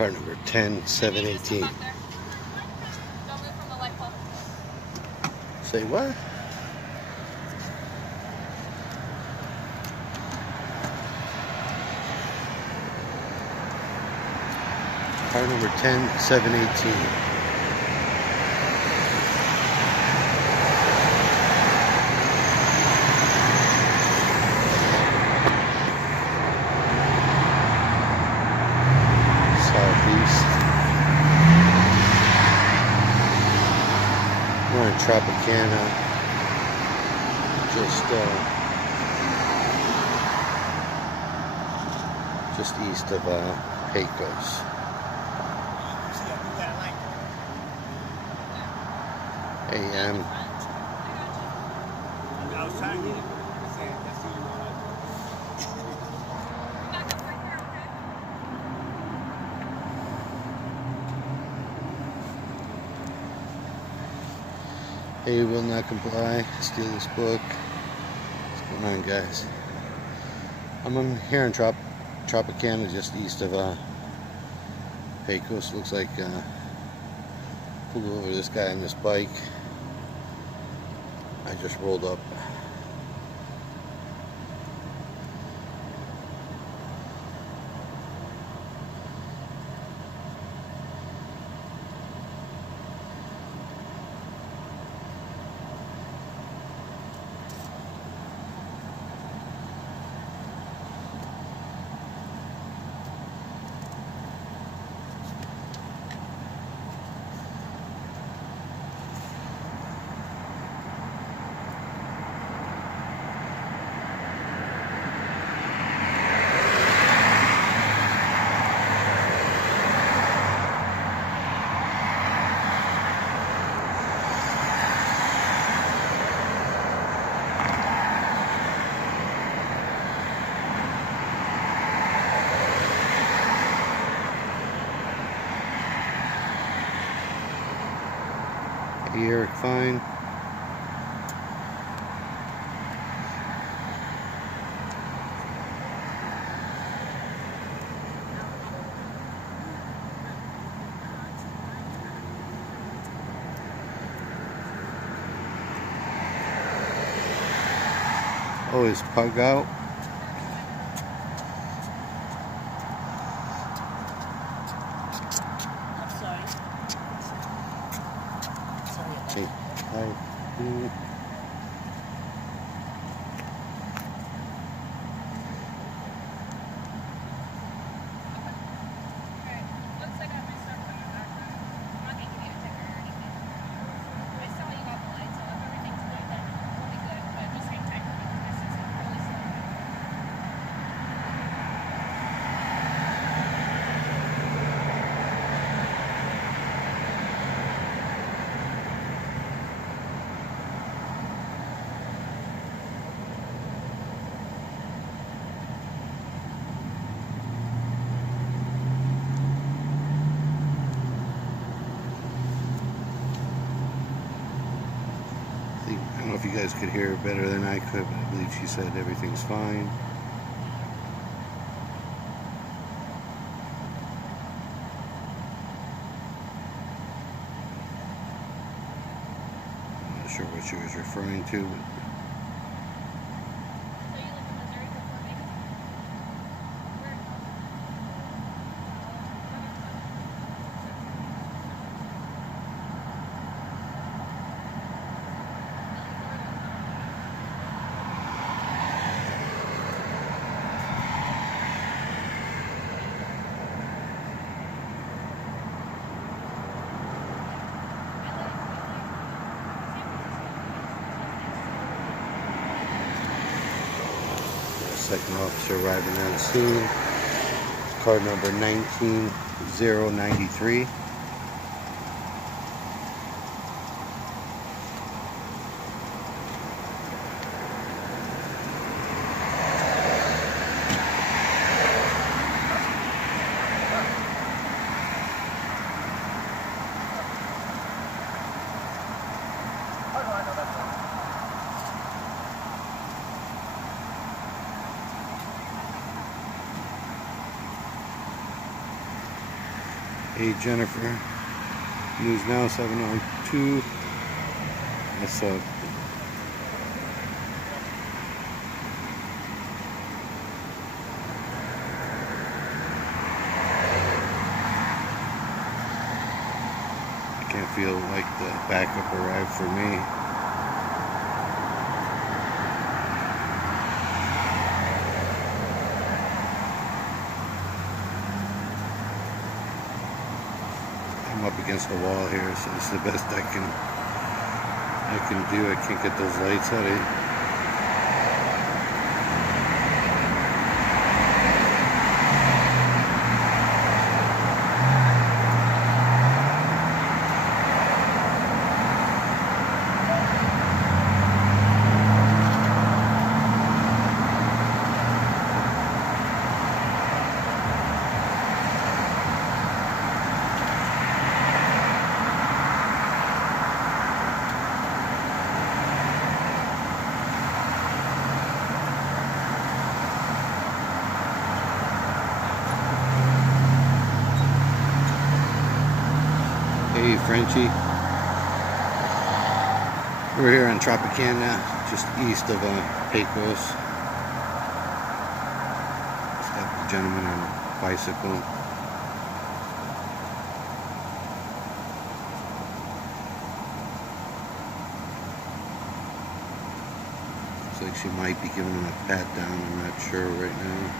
Car number 10718. Say what? Car number 10718. Southeast. We're in Tropicana, just east of Pecos. AM. Hey, will not comply. Steal this book. What's going on, guys? I'm here in Tropicana, just east of Pecos. Looks like pulled over this guy on this bike. I just rolled up. Eric Fine. Oh, is Pug out? Okay. Hi. I don't know if you guys could hear better than I could, but I believe she said everything's fine. I'm not sure what she was referring to, but second officer arriving on scene. Car number 19093. Hey Jennifer. News now 7:02. What's up? I can't feel like the backup arrived for me. I'm up against the wall here, so this is the best I can do. I can't get those lights out of it. Hey Frenchie, we're here on Tropicana, just east of Pecos. Just got the gentleman on a bicycle. Looks like she might be giving him a pat down, I'm not sure right now.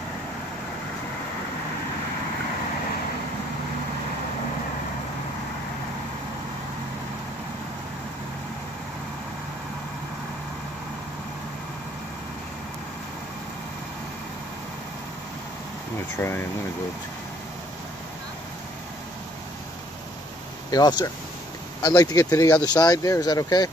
I'm gonna go. Hey officer, I'd like to get to the other side there, is that okay? Are you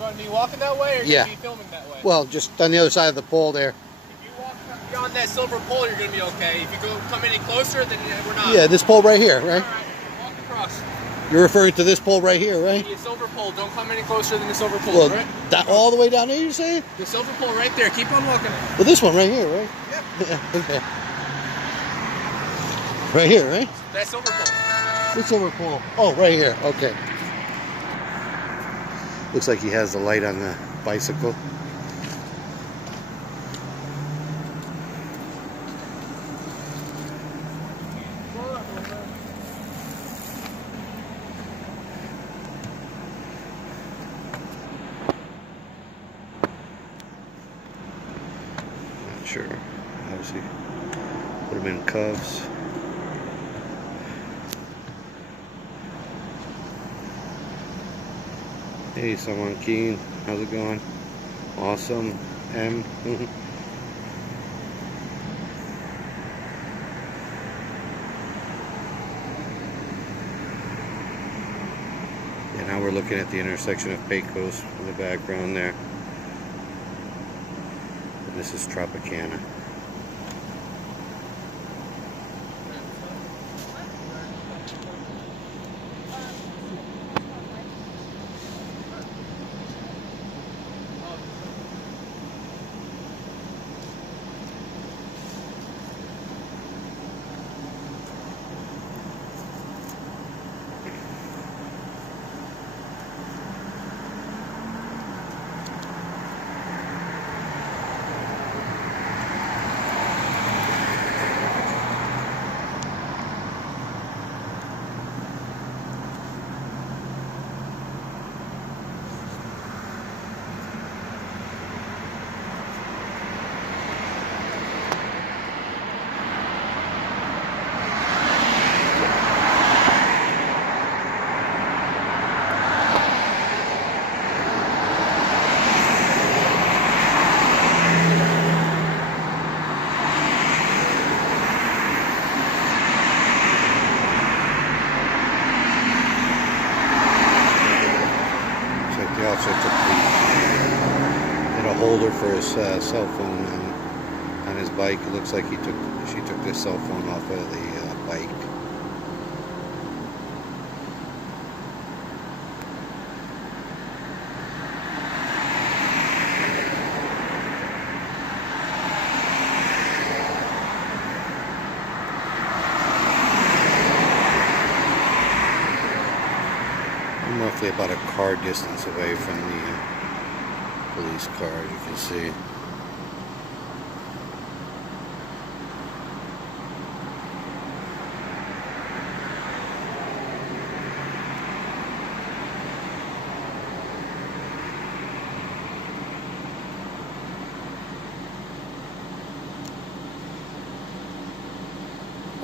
going to be walking that way or yeah. Going to be filming that way? Well, just on the other side of the pole there. If you walk beyond that silver pole, you're going to be okay. If you come any closer, then we're not. Yeah, this pole right here, right? Alright, walk across. You're referring to this pole right here, right? The silver pole, don't come any closer than the silver pole, Well, right? all the way down there, you're saying? The silver pole right there, keep on walking. Well, this one right here, right? Yep. Okay. Right here, right? That silver pole. Which silver pole? Oh, right here. Okay. Looks like he has the light on the bicycle. Not sure. Obviously, put him in cuffs. Hey, someone keen. How's it going? Awesome. M. And now we're looking at the intersection of Pecos in the background there. And this is Tropicana. He also took had a holder for his cell phone on his bike. It looks like she took the cell phone off of the bike. roughly about a car distance away from the police car, you can see.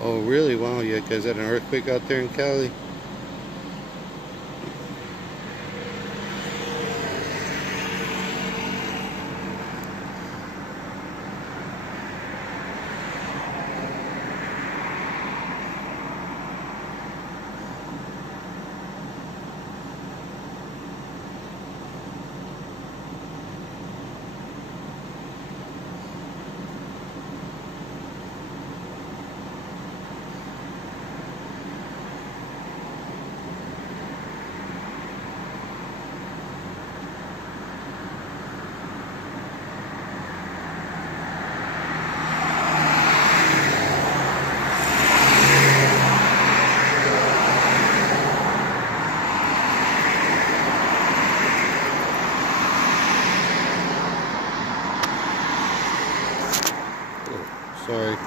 Oh really? Wow, you guys had an earthquake out there in Cali? Sorry.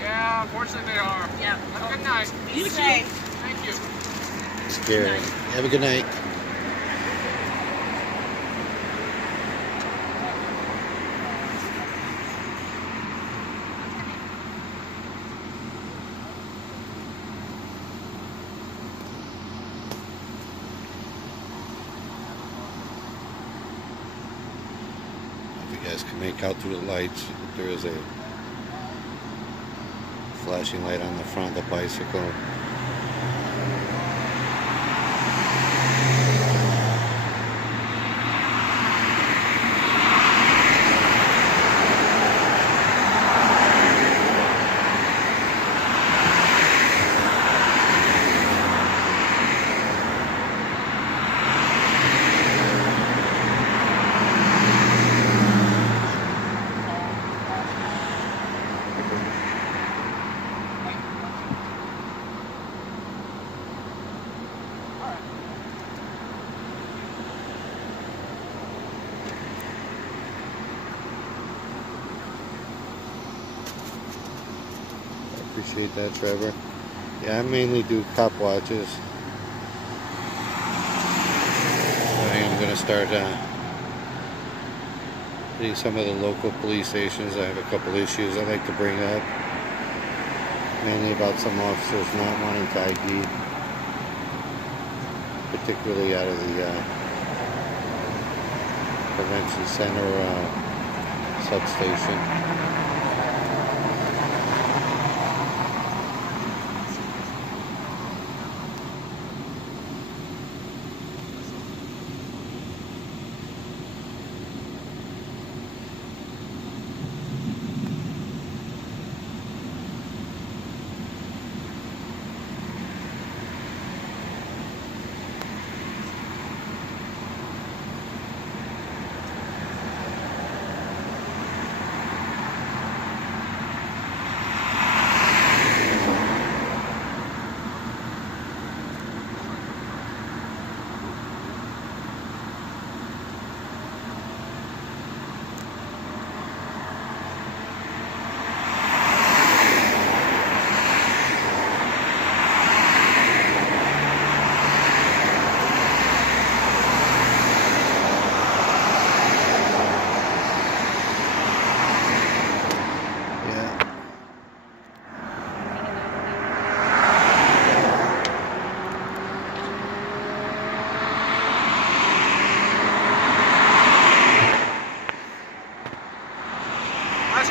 Yeah, unfortunately they are. Yeah. Have a good night. Be safe. Thank you. Scary. Have a good night. If you guys can make out through the lights, there is a flashing light on the front of the bicycle. Appreciate that, Trevor. Yeah, I mainly do cop watches. I am going to start hitting some of the local police stations. I have a couple issues I'd like to bring up. Mainly about some officers not wanting to ID. Particularly out of the Prevention Center substation.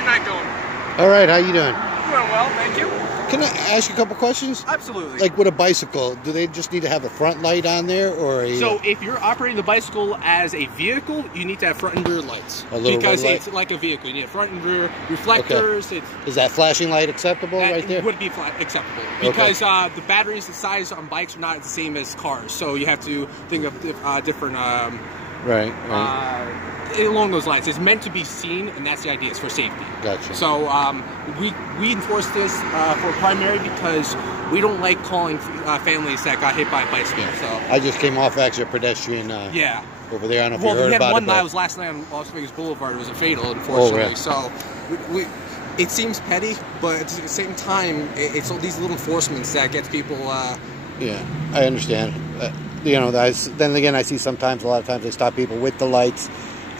your night going? All right, how you doing? Doing well, thank you. Can I ask you a couple questions? Absolutely. Like with a bicycle, do they just need to have a front light on there, or a, So if you're operating the bicycle as a vehicle, you need to have front and rear lights. A little because red light? it's like a vehicle. You need front and rear reflectors. Okay. is that flashing light acceptable That right there? would be acceptable because the batteries, the size on bikes are not the same as cars. So you have to think of different. Right. Along those lines, it's meant to be seen, and that's the idea. It's for safety. Gotcha. So we enforce this for primary because we don't like calling families that got hit by a bicycle. Yeah. So I just came off actually a pedestrian. yeah. Over there, I don't know if Well, you heard we had about one it. that But was last night on Las Vegas Boulevard. It was a fatal, unfortunately. yeah. So it seems petty, but at the same time, it's all these little enforcements that gets people. yeah, I understand. You know, then again, I see sometimes, a lot of times, they stop people with the lights.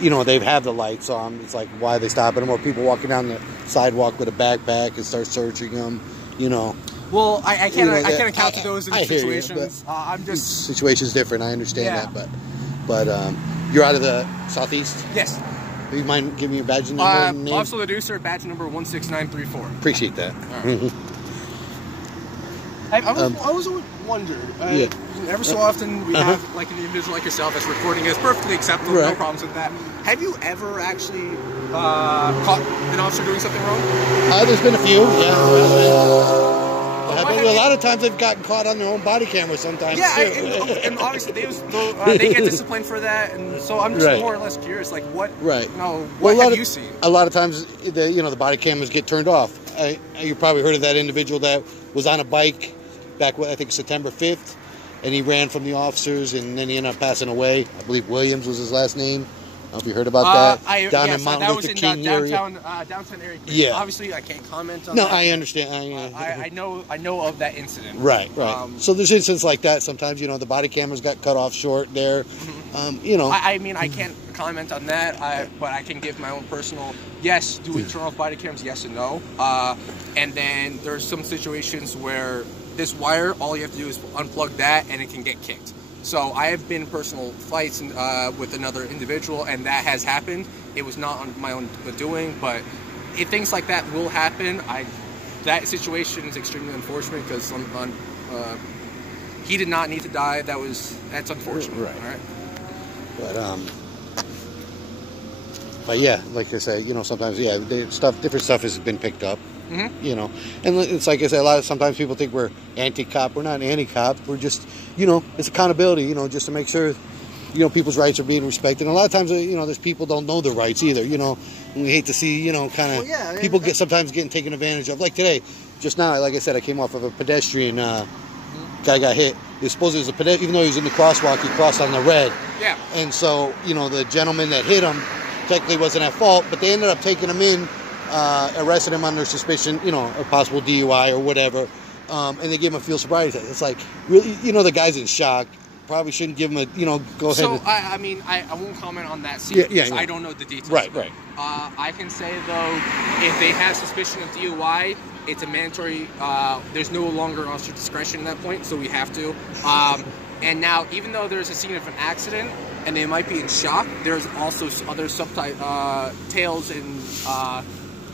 You know, they have the lights on. It's like, why are they stopping them? Or people walking down the sidewalk with a backpack and start searching them. You know. Well, I can't. You know, I can't account to those I hear you, situations. I'm just. Situation's different. I understand Yeah. that, but you're out of the southeast. Yes. Do you mind giving me your badge number? And name? Officer Leducer, badge number 16934. Appreciate that. Right. I was always wondered. Yeah. Ever so often we have like an individual like yourself that's recording is perfectly acceptable. Right. No problems with that. Have you ever actually caught an officer doing something wrong? There's been a few. A lot of times they've gotten caught on their own body camera sometimes. Yeah, too. and obviously they get disciplined for that, and so I'm just more or less curious, like what? Right. You know, what have you seen? A lot of times, the body cameras get turned off. You probably heard of that individual that was on a bike back, I think, September 5th, and he ran from the officers, and then he ended up passing away. I believe Williams was his last name. I don't know if you heard about that. Down in Mount Luther King downtown area. Yeah. Obviously, I can't comment on No, that. I understand. I know of that incident. Right. So there's instances like that. Sometimes, the body cameras got cut off short there. I mean, I can't comment on that, but I can give my own personal, yes, do we turn off body cameras? Yes and no. And then there's some situations where this wire, all you have to do is unplug that and it can get kicked. So I have been in personal fights with another individual, and that has happened. It was not on my own doing, but if things like that will happen, that situation is extremely unfortunate because he did not need to die. That's unfortunate. Right. All right. But yeah, like I said, sometimes different stuff has been picked up. And it's like I said, sometimes people think we're anti-cop. We're not anti-cop. We're just, it's accountability. Just to make sure, people's rights are being respected. And a lot of times, there's people don't know their rights either. And we hate to see, people sometimes getting taken advantage of. Like today, just now, like I said, I came off of a pedestrian. Guy got hit. Supposedly it was a pedestrian, even though he was in the crosswalk, he crossed on the red. Yeah. And so, the gentleman that hit him technically wasn't at fault, but they ended up taking him in. Arrested him under suspicion, of possible DUI or whatever, and they gave him a field sobriety test. It's like, really, the guy's in shock. Probably shouldn't give him a, go ahead. So, I mean, I won't comment on that scene because I don't know the details. Right. I can say, though, if they have suspicion of DUI, it's a mandatory, there's no longer officer discretion at that point, so we have to. And now, even though there's a scene of an accident and they might be in shock, there's also other tales and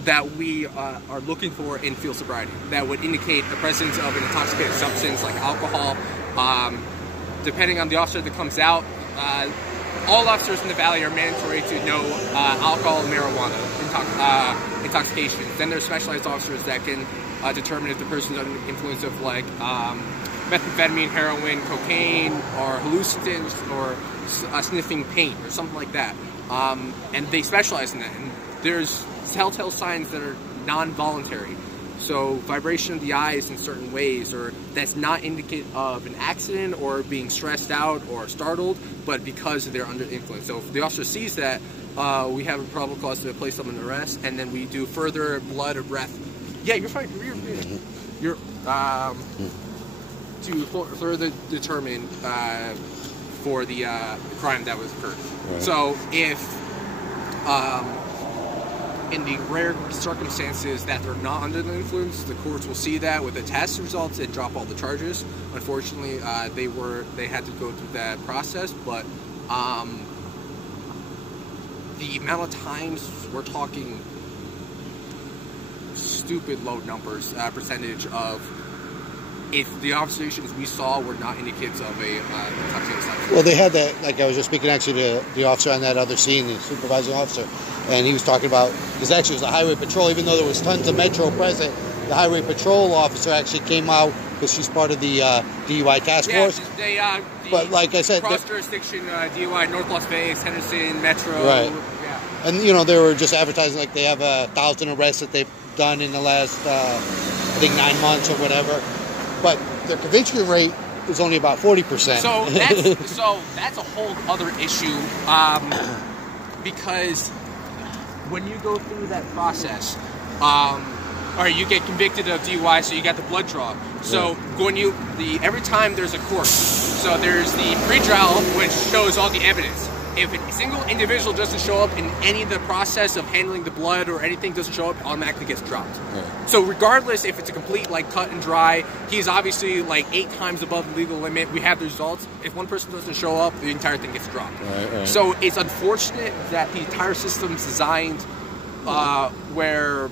that we are looking for in field sobriety that would indicate the presence of an intoxicating substance like alcohol. Depending on the officer that comes out, all officers in the valley are mandatory to know alcohol and marijuana intoxication. Then there's specialized officers that can determine if the person's under the influence of like methamphetamine, heroin, cocaine, or hallucinogens, or sniffing paint, or something like that. And they specialize in that. And there's telltale signs that are non-voluntary. So vibration of the eyes in certain ways, or that's not indicative of an accident or being stressed out or startled, but because they're under influence. So if the officer sees that, we have a probable cause to place them in arrest, and then we do further blood or breath. Yeah, you're fine. You're to further determine for the crime that was occurred. Right. So if in the rare circumstances that they're not under the influence, the courts will see that with the test results and drop all the charges. Unfortunately, they had to go through that process, but the amount of times we're talking stupid low numbers, percentage of if the observations we saw were not indicates of a intoxicating substance. Well, they had that, like I was just speaking actually to the officer on that other scene, the supervising officer, and he was talking about, because actually it was the highway patrol, even though there was tons of Metro present, the highway patrol officer actually came out because she's part of the DUI task force. Yeah, but like I said, cross-jurisdiction DUI, North Las Vegas, Henderson, Metro. Right. Yeah. And, you know, they were just advertising like they have 1,000 arrests that they've done in the last, I think, 9 months or whatever. But their conviction rate is only about 40%. So that's a whole other issue, because when you go through that process, or you get convicted of DUI, so you got the blood draw. So every time there's a court, so there's the pre-trial, which shows all the evidence. If a single individual doesn't show up in any of the process of handling the blood or anything doesn't show up, it automatically gets dropped. Right. So regardless if it's a complete cut and dry, he's obviously 8 times above the legal limit. We have the results. If one person doesn't show up, the entire thing gets dropped. Right. So it's unfortunate that the entire system's designed where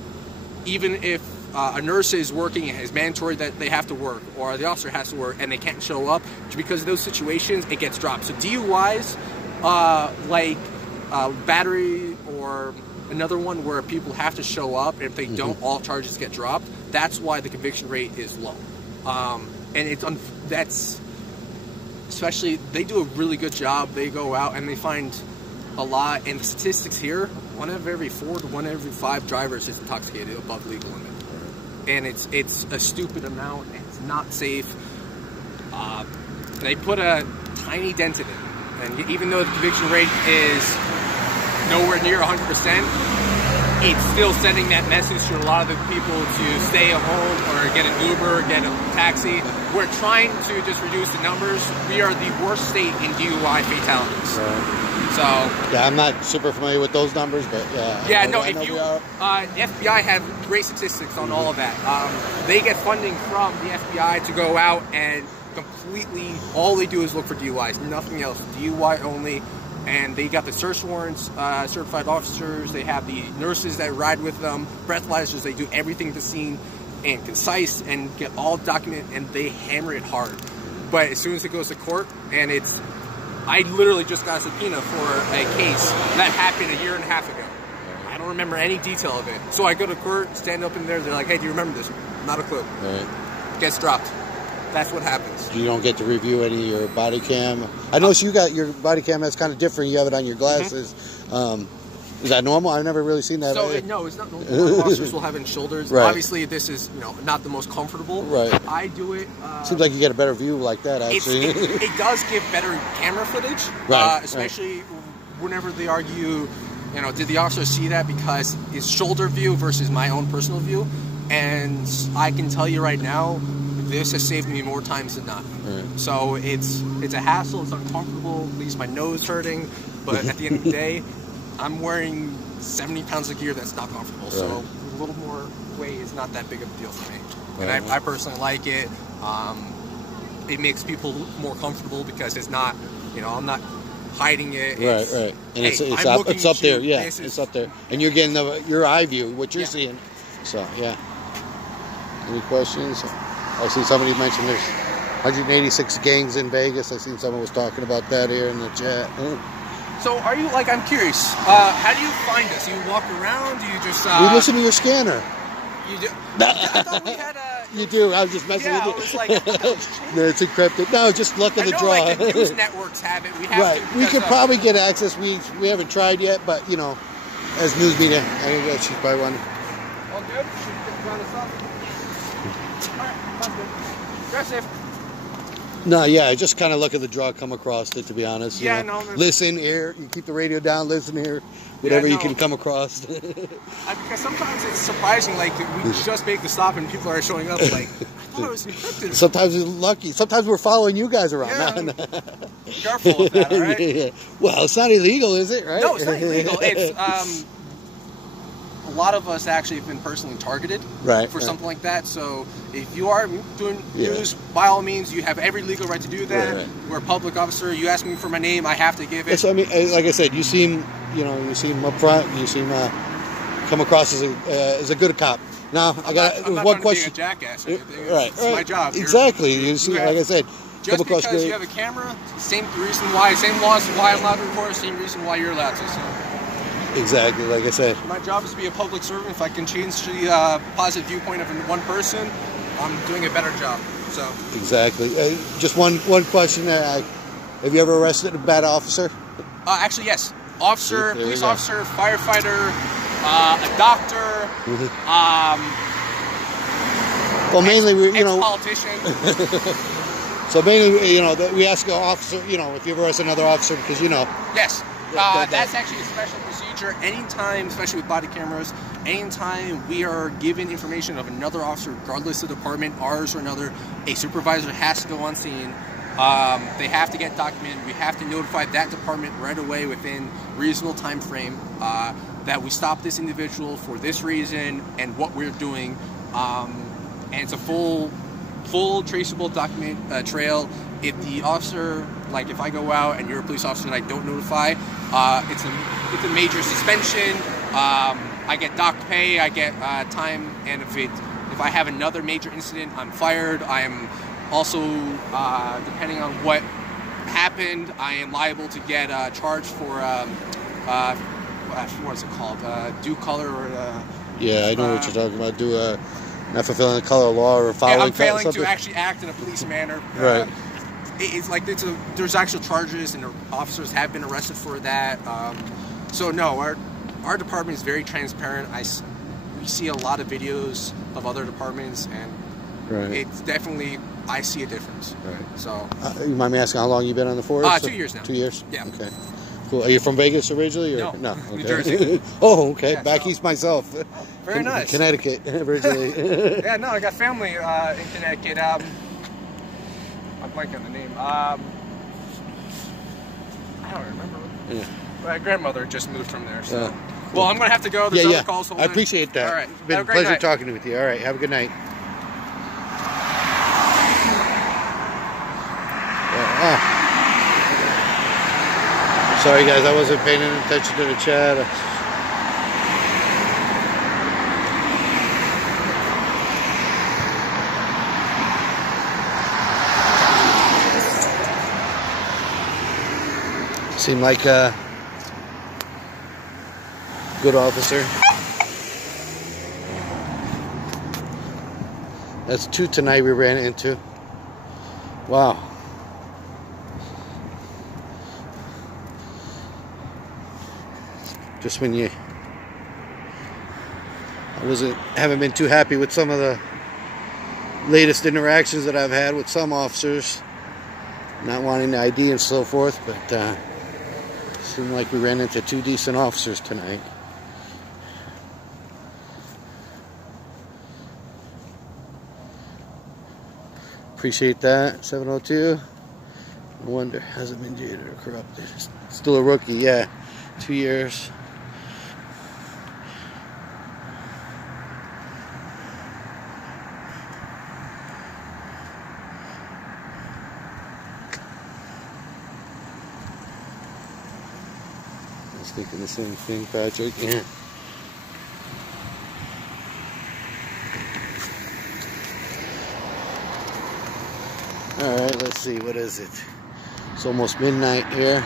even if a nurse is working and it's mandatory that they have to work, or the officer has to work and they can't show up, because of those situations, it gets dropped. So DUIs, battery or another one where people have to show up, and if they don't, all charges get dropped. That's why the conviction rate is low. And that's especially, they do a really good job. They go out and they find a lot, and the statistics here, 1 out of every 4 to 1 out of every 5 drivers is intoxicated above legal limit. And it's a stupid amount, and it's not safe. They put a tiny dent in it. And even though the conviction rate is nowhere near 100%, it's still sending that message to a lot of the people to stay at home or get an Uber, get a taxi. We're trying to just reduce the numbers. We are the worst state in DUI fatalities. Right. So yeah, I'm not super familiar with those numbers, but yeah. The FBI have great statistics on all of that. They get funding from the FBI to go out and completely, all they do is look for DUIs, nothing else, DUI only. And they got the search warrants, certified officers, they have the nurses that ride with them, breathalyzers, they do everything at the scene and concise and get all documented, and they hammer it hard. But as soon as it goes to court, and I literally just got a subpoena for a case that happened 1.5 years ago. I don't remember any detail of it. So I go to court, stand up in there, they're like, hey, do you remember this? Not a clue. Right. Gets dropped. That's what happens. You don't get to review any of your body cam. I noticed you got your body cam that's kind of different. You have it on your glasses. Is that normal? I've never really seen that. So no, it's not normal. Officers will have it in shoulders. Right. Obviously, this is not the most comfortable. Right. I do it. Seems like you get a better view like that. Actually, it does give better camera footage. Right. Especially whenever they argue, did the officer see that? Because it's shoulder view versus my own personal view, and I can tell you right now, this has saved me more times than not. Right. So it's a hassle. It's uncomfortable. It leaves my nose hurting. But at the end of the day, I'm wearing 70 pounds of gear that's not comfortable. Right. So a little more weight is not that big of a deal for me. Right. And I personally like it. It makes people more comfortable because it's not, I'm not hiding it. Right. And it's up there. Yeah, it's up there. And you're getting your eye view, what you're seeing. So, yeah. Any questions? I see somebody mentioned there's 186 gangs in Vegas. I seen someone was talking about that here in the chat. So are you, I'm curious, how do you find us? You walk around? Do you just... we listen to your scanner. You do? I thought we had a... You do. I was just messing with you. I was like, no, it's encrypted. No, just luck of the draw. The news networks have it. We have right. We could probably get access. We haven't tried yet, but, as news media, I guess she's probably one. All good? Should we run this up? All right, sounds good. Drive safe. No, yeah, just kind of look at the draw, come across it, to be honest. Yeah, listen here, you keep the radio down, listen here, whatever you can come across. Because sometimes it's surprising, we just make the stop and people are showing up, I thought it was encrypted. Sometimes we're lucky. Sometimes we're following you guys around. Yeah, be careful with that, all right? Yeah. Well, it's not illegal, is it, right? No, it's not illegal. It's, a lot of us actually have been personally targeted for something like that. So if you are doing news, by all means, you have every legal right to do that. Right. We're a public officer. You ask me for my name, I have to give it. So, I mean, like I said, you seem up front. You seem come across as a good cop. Now, I got one question. Being a jackass or anything. Right. It's my job. Exactly. You see, like I said, just because you have a camera, same reason why, same laws why I'm allowed to record, same reason why you're allowed to. So. Exactly, like I said. My job is to be a public servant. If I can change the positive viewpoint of one person, I'm doing a better job. So. Exactly. Just one question. Have you ever arrested a bad officer? Actually, yes. Officer, police officer, firefighter, a doctor. Well, mainly, politician. So mainly, we ask an officer, if you ever arrest another officer, because Yes. That's actually a special procedure. Anytime, especially with body cameras, anytime we are given information of another officer, regardless of department, ours or another, a supervisor has to go on scene. They have to get documented. We have to notify that department right away within reasonable time frame that we stop this individual for this reason and what we're doing. And it's a full traceable document trail. If the officer, like if I go out and you're a police officer and I don't notify, it's a major suspension. I get docked pay, I get time, and if I have another major incident, I'm fired. I am also, depending on what happened, I am liable to get charged for what is it called? Due color or yeah, I know what you're talking about. Not fulfilling the color of law or following. Yeah, I'm failing to actually act in a police manner. Right. It's like there's actual charges, and officers have been arrested for that. So no, our department is very transparent. We see a lot of videos of other departments, and it's definitely, I see a difference. Right. So you mind me asking how long you've been on the force? 2 years now. 2 years. Yeah. Okay. Cool. Are you from Vegas originally? Or? No. Okay. New Jersey. Oh, okay. Yeah, back east myself. Very nice. Connecticut originally. Yeah, no, I got family in Connecticut. I'm blanking on the name. I don't remember. Yeah. My grandmother just moved from there. So. Well, I'm going to have to go. There's other calls. I appreciate that. All right. It's been a pleasure talking with you. All right. Have a good night. Sorry, guys. I wasn't paying any attention to the chat. Seemed like a good officer. That's 2 tonight we ran into. Wow. Just when I haven't been too happy with some of the latest interactions that I've had with some officers, not wanting the ID and so forth, but seemed like we ran into 2 decent officers tonight. Appreciate that. 702. No wonder hasn't been jaded or corrupted. Still a rookie, yeah. 2 years. I was thinking the same thing, Patrick. Yeah. Alright, let's see, what is it? It's almost midnight here.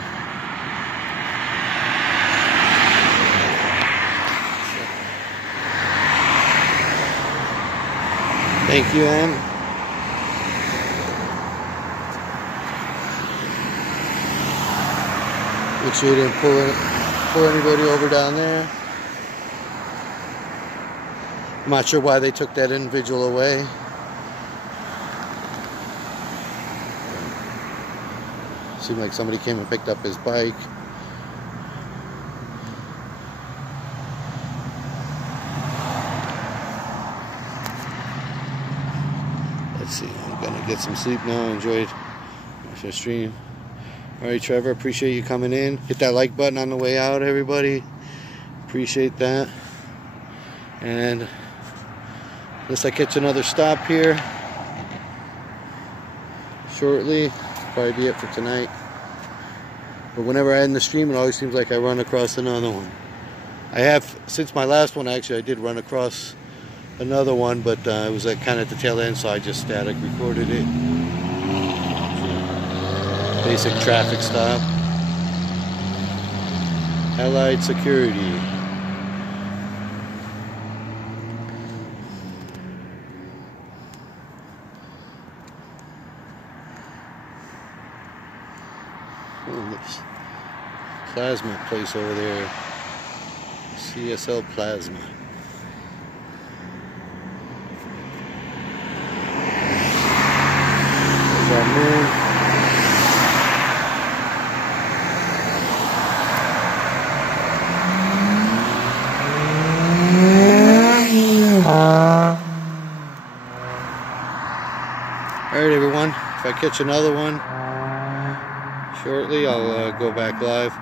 Thank you, Ann. Make sure you didn't pull anybody over down there. I'm not sure why they took that individual away. Seemed like somebody came and picked up his bike. Let's see, I'm gonna get some sleep now. Enjoyed the stream. Alright, Trevor, appreciate you coming in. Hit that like button on the way out, everybody. Appreciate that. And unless I catch another stop here shortly, probably be it for tonight. But whenever I end the stream, it always seems like I run across another one. I have, since my last one, actually, I did run across another one, but it was kind of at the tail end, so I just static recorded it. Basic traffic stop. Allied Security. Oh, there's plasma place over there. CSL Plasma. There's our moon. Alright everyone, if I catch another one shortly, I'll go back live.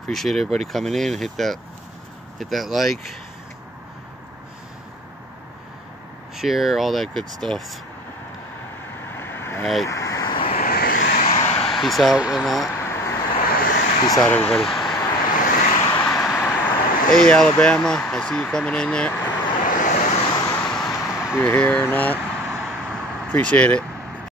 Appreciate everybody coming in. Hit that like, share, all that good stuff. Alright. Peace out and peace out everybody. Hey Alabama, I see you coming in there. If you're here or not. Appreciate it.